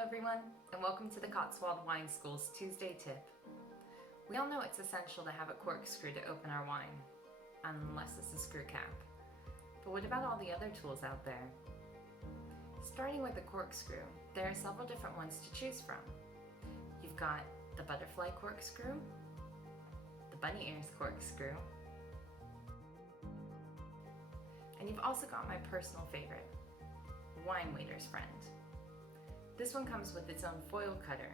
Hello everyone, and welcome to the Cotswold Wine School's Tuesday tip. We all know it's essential to have a corkscrew to open our wine, unless it's a screw cap. But what about all the other tools out there? Starting with the corkscrew, there are several different ones to choose from. You've got the butterfly corkscrew, the bunny ears corkscrew, and you've also got my personal favorite, wine waiter's friend. This one comes with its own foil cutter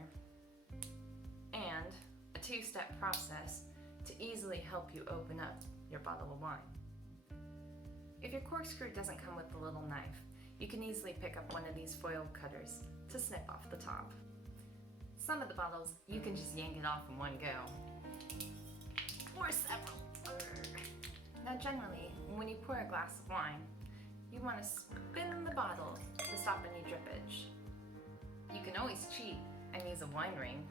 and a two-step process to easily help you open up your bottle of wine. If your corkscrew doesn't come with the little knife, you can easily pick up one of these foil cutters to snip off the top. Some of the bottles, you can just yank it off in one go, or several. Now generally, when you pour a glass of wine, you want to spin the bottle to stop any drippage. You can always cheat and use a wine ring,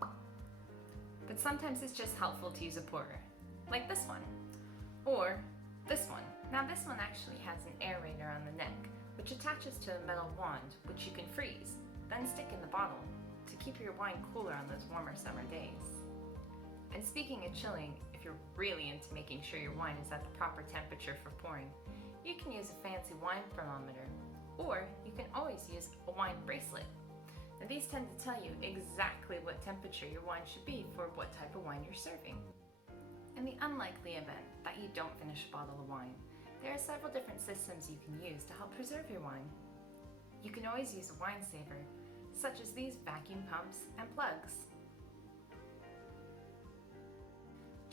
but sometimes it's just helpful to use a pourer, like this one, or this one. Now this one actually has an aerator on the neck, which attaches to a metal wand, which you can freeze, then stick in the bottle to keep your wine cooler on those warmer summer days. And speaking of chilling, if you're really into making sure your wine is at the proper temperature for pouring, you can use a fancy wine thermometer, or you can always use a wine bracelet. Now these tend to tell you exactly what temperature your wine should be for what type of wine you're serving. In the unlikely event that you don't finish a bottle of wine, there are several different systems you can use to help preserve your wine. You can always use a wine saver, such as these vacuum pumps and plugs.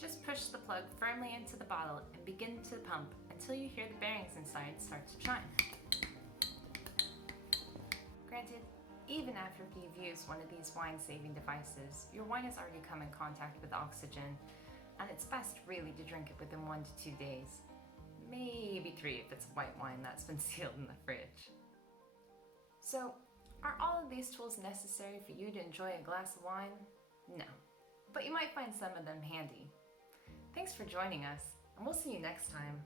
Just push the plug firmly into the bottle and begin to pump until you hear the bearings inside start to chime. Granted, even after you've used one of these wine-saving devices, your wine has already come in contact with oxygen, and it's best really to drink it within 1 to 2 days. Maybe 3 if it's white wine that's been sealed in the fridge. So, are all of these tools necessary for you to enjoy a glass of wine? No, but you might find some of them handy. Thanks for joining us, and we'll see you next time.